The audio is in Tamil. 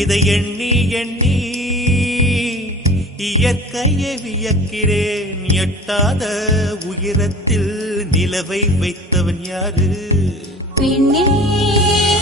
இதை எண்ணி எண்ணி இயற்கையை வியக்கிறேன். எட்டாத உயரத்தில் நிலவை வைத்தவன் யாரு? பெண்ணே